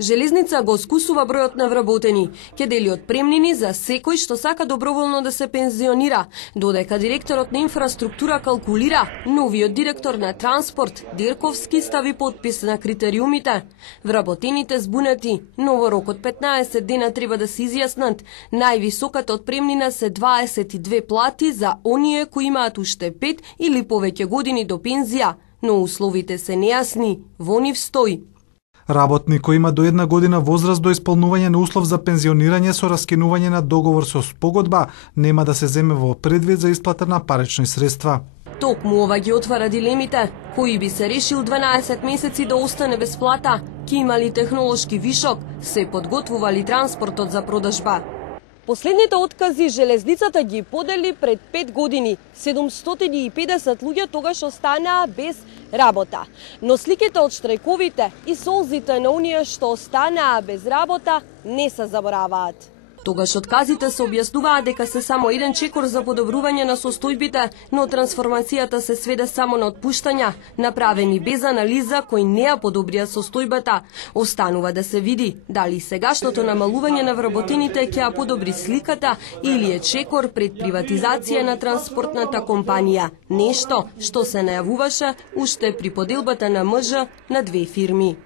Железница го скусува бројот на вработени. Ке дели отпремнини за секој што сака доброволно да се пензионира, додека директорот на инфраструктура калкулира, новиот директор на транспорт, Дирковски, стави подпис на критериумите. Вработените збунети, но во рок од 15 дена треба да се изјаснат. Највисоката отпремнина се 22 плати за оние кои имаат уште 5 или повеќе години до пензија, но условите се нејасни, во нив стои. Работник кој има до 1 година возраст до исполнување на услов за пензионирање со раскинување на договор со спогодба нема да се земе во предвид за исплата на парични средства. Токму ова ги отвара дилемите. Кој би се решил 12 месеци да остане без плата? Ки има ли технолошки вишок? Се подготвува ли транспортот за продажба? Последните откази железницата ги подели пред 5 години. 750 луѓе тогаш останаа без работа. Но сликите од штрајковите и солзите на оние што останаа без работа не се забораваат. Тогаш отказите се објаснуваат дека се само еден чекор за подобрување на состојбите, но трансформацијата се сведе само на отпуштања, направени без анализа кои не ја подобрија состојбата. Останува да се види дали сегашното намалување на вработените ќе ја подобри сликата или е чекор пред приватизација на транспортната компанија, нешто што се најавуваше уште при поделбата на МЖ на 2 фирми.